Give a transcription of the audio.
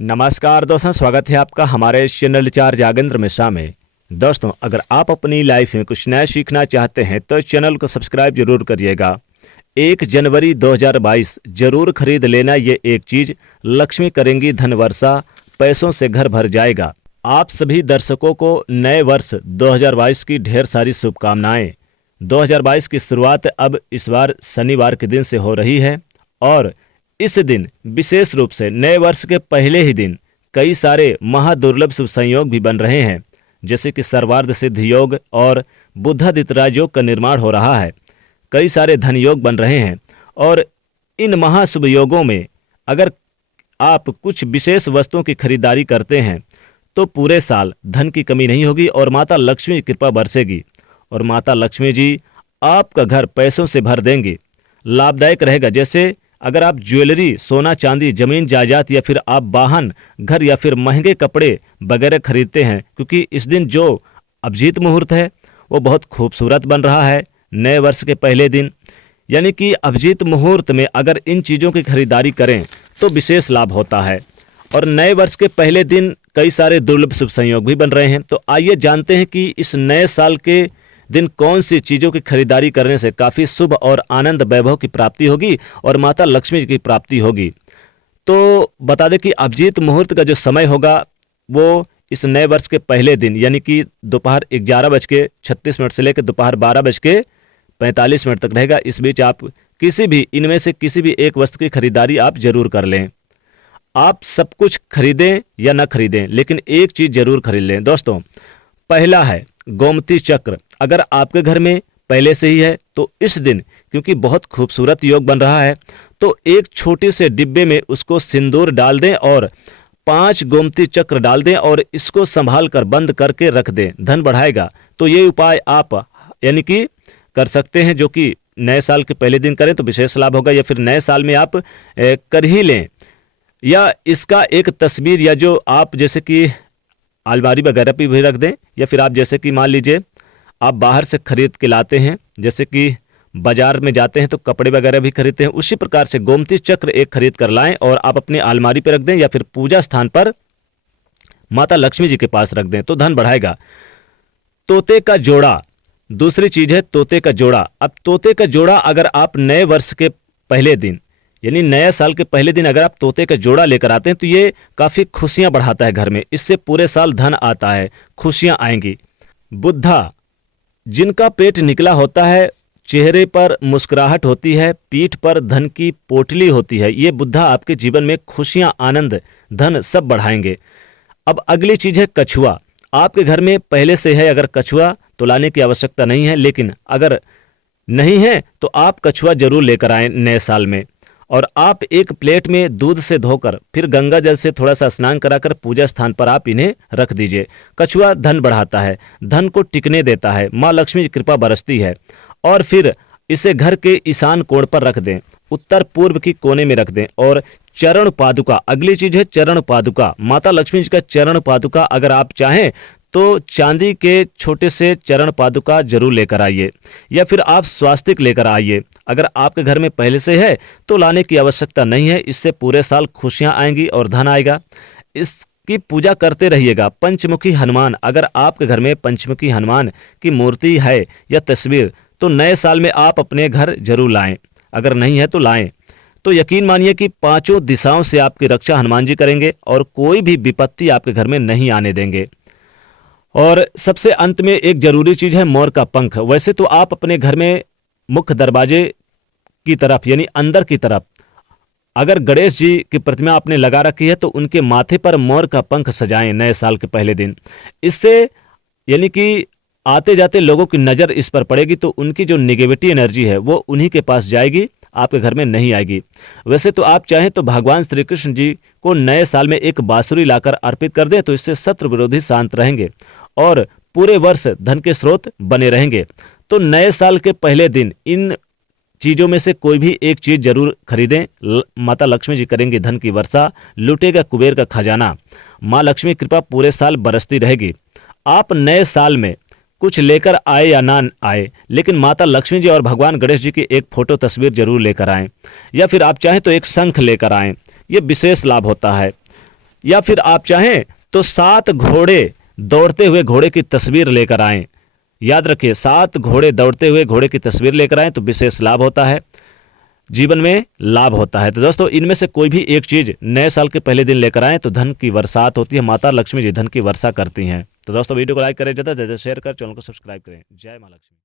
नमस्कार दोस्तों, स्वागत है आपका हमारे चैनल चार जागेंद्र मिश्रा में। दोस्तों, अगर आप अपनी लाइफ में कुछ नया सीखना चाहते हैं तो चैनल को सब्सक्राइब जरूर करिएगा। 1 जनवरी 2022 जरूर खरीद लेना ये एक चीज, लक्ष्मी करेंगी धन वर्षा, पैसों से घर भर जाएगा। आप सभी दर्शकों को नए वर्ष 2022 की ढेर सारी शुभकामनाएं। 2022 की शुरुआत अब इस बार शनिवार के दिन से हो रही है और इस दिन विशेष रूप से नए वर्ष के पहले ही दिन कई सारे महादुर्लभ शुभ संयोग भी बन रहे हैं, जैसे कि सर्वार्ध सिद्ध योग और बुधादित्य राज योग का निर्माण हो रहा है। कई सारे धन योग बन रहे हैं और इन महाशुभ योगों में अगर आप कुछ विशेष वस्तुओं की खरीदारी करते हैं तो पूरे साल धन की कमी नहीं होगी और माता लक्ष्मी की कृपा बरसेगी और माता लक्ष्मी जी आपका घर पैसों से भर देंगे। लाभदायक रहेगा। जैसे अगर आप ज्वेलरी, सोना चांदी, जमीन जायदाद या फिर आप वाहन, घर या फिर महंगे कपड़े वगैरह खरीदते हैं, क्योंकि इस दिन जो अभिजीत मुहूर्त है वो बहुत खूबसूरत बन रहा है नए वर्ष के पहले दिन। यानी कि अभिजीत मुहूर्त में अगर इन चीज़ों की खरीदारी करें तो विशेष लाभ होता है। और नए वर्ष के पहले दिन कई सारे दुर्लभ शुभ संयोग भी बन रहे हैं। तो आइए जानते हैं कि इस नए साल के दिन कौन सी चीज़ों की खरीदारी करने से काफ़ी शुभ और आनंद वैभव की प्राप्ति होगी और माता लक्ष्मी की प्राप्ति होगी। तो बता दें कि अभिजीत मुहूर्त का जो समय होगा वो इस नए वर्ष के पहले दिन यानी कि दोपहर 11:36 से लेकर दोपहर 12:45 तक रहेगा। इस बीच आप किसी भी इनमें से किसी भी एक वस्तु की खरीदारी आप जरूर कर लें। आप सब कुछ खरीदें या ना खरीदें, लेकिन एक चीज़ जरूर खरीद लें। दोस्तों, पहला है गोमती चक्र। अगर आपके घर में पहले से ही है तो इस दिन, क्योंकि बहुत खूबसूरत योग बन रहा है, तो एक छोटे से डिब्बे में उसको सिंदूर डाल दें और 5 गोमती चक्र डाल दें और इसको संभाल कर बंद करके रख दें, धन बढ़ाएगा। तो ये उपाय आप यानी कि कर सकते हैं, जो कि नए साल के पहले दिन करें तो विशेष लाभ होगा, या फिर नए साल में आप कर ही लें। या इसका एक तस्वीर या जो आप जैसे कि अलमारी वगैरह पे भी रख दें, या फिर आप जैसे कि मान लीजिए आप बाहर से खरीद के लाते हैं, जैसे कि बाजार में जाते हैं तो कपड़े वगैरह भी खरीदते हैं, उसी प्रकार से गोमती चक्र एक खरीद कर लाएं और आप अपनी अलमारी पे रख दें या फिर पूजा स्थान पर माता लक्ष्मी जी के पास रख दें, तो धन बढ़ाएगा। तोते का जोड़ा, दूसरी चीज है तोते का जोड़ा। अब तोते का जोड़ा अगर आप नए वर्ष के पहले दिन यानी नए साल के पहले दिन अगर आप तोते का जोड़ा लेकर आते हैं तो ये काफ़ी खुशियां बढ़ाता है घर में। इससे पूरे साल धन आता है, खुशियां आएंगी। बुद्धा, जिनका पेट निकला होता है, चेहरे पर मुस्कुराहट होती है, पीठ पर धन की पोटली होती है, ये बुद्धा आपके जीवन में खुशियां, आनंद, धन सब बढ़ाएंगे। अब अगली चीज है कछुआ। आपके घर में पहले से है अगर कछुआ तो लाने की आवश्यकता नहीं है, लेकिन अगर नहीं है तो आप कछुआ जरूर लेकर आएं नए साल में। और आप एक प्लेट में दूध से धोकर फिर गंगा जल से थोड़ा सा स्नान कराकर पूजा स्थान पर आप इन्हें रख दीजिए। कछुआ धन बढ़ाता है, धन को टिकने देता है, माँ लक्ष्मी की कृपा बरसती है। और फिर इसे घर के ईशान कोण पर रख दें, उत्तर पूर्व की कोने में रख दें। और चरण पादुका, अगली चीज है चरण पादुका। माता लक्ष्मी जी का चरण पादुका अगर आप चाहें तो चांदी के छोटे से चरण पादुका जरूर लेकर आइए, या फिर आप स्वास्तिक लेकर आइए। अगर आपके घर में पहले से है तो लाने की आवश्यकता नहीं है, इससे पूरे साल खुशियां आएंगी और धन आएगा। इसकी पूजा करते रहिएगा। पंचमुखी हनुमान, अगर आपके घर में पंचमुखी हनुमान की मूर्ति है या तस्वीर तो नए साल में आप अपने घर जरूर लाएं, अगर नहीं है तो लाएं। तो यकीन मानिए कि 5 दिशाओं से आपकी रक्षा हनुमान जी करेंगे और कोई भी विपत्ति आपके घर में नहीं आने देंगे। और सबसे अंत में एक जरूरी चीज है मोर का पंख। वैसे तो आप अपने घर में मुख्य दरवाजे की तरफ यानी अंदर की तरफ अगर गणेश जी की प्रतिमा आपने लगा रखी है तो उनके माथे पर मोर का पंख सजाएं नए साल के पहले दिन। इससे यानी कि आते जाते लोगों की नज़र इस पर पड़ेगी तो उनकी जो नेगेटिव एनर्जी है वो उन्हीं के पास जाएगी, आपके घर में नहीं आएगी। वैसे तो आप चाहें तो भगवान श्री कृष्ण जी को नए साल में एक बांसुरी लाकर अर्पित कर दें, तो इससे शत्रु विरोधी शांत रहेंगे और पूरे वर्ष धन के स्रोत बने रहेंगे। तो नए साल के पहले दिन इन चीज़ों में से कोई भी एक चीज़ जरूर खरीदें। माता लक्ष्मी जी करेंगी धन की वर्षा, लूटेगा कुबेर का खजाना, माँ लक्ष्मी कृपा पूरे साल बरसती रहेगी। आप नए साल में कुछ लेकर आए या ना आए, लेकिन माता लक्ष्मी जी और भगवान गणेश जी की एक फोटो तस्वीर जरूर लेकर आएं, या फिर आप चाहें तो एक शंख लेकर आएं, ये विशेष लाभ होता है। या फिर आप चाहें तो 7 घोड़े दौड़ते हुए घोड़े की तस्वीर लेकर आएं। याद रखिए, 7 घोड़े दौड़ते हुए घोड़े की तस्वीर लेकर आएं तो विशेष लाभ होता है, जीवन में लाभ होता है। तो दोस्तों, इनमें से कोई भी एक चीज नए साल के पहले दिन लेकर आएं तो धन की बरसात होती है, माता लक्ष्मी जी धन की वर्षा करती हैं। तो दोस्तों, वीडियो को लाइक करें, ज़्यादा से ज़्यादा शेयर कर, चैनल को सब्सक्राइब करें। जय मां लक्ष्मी।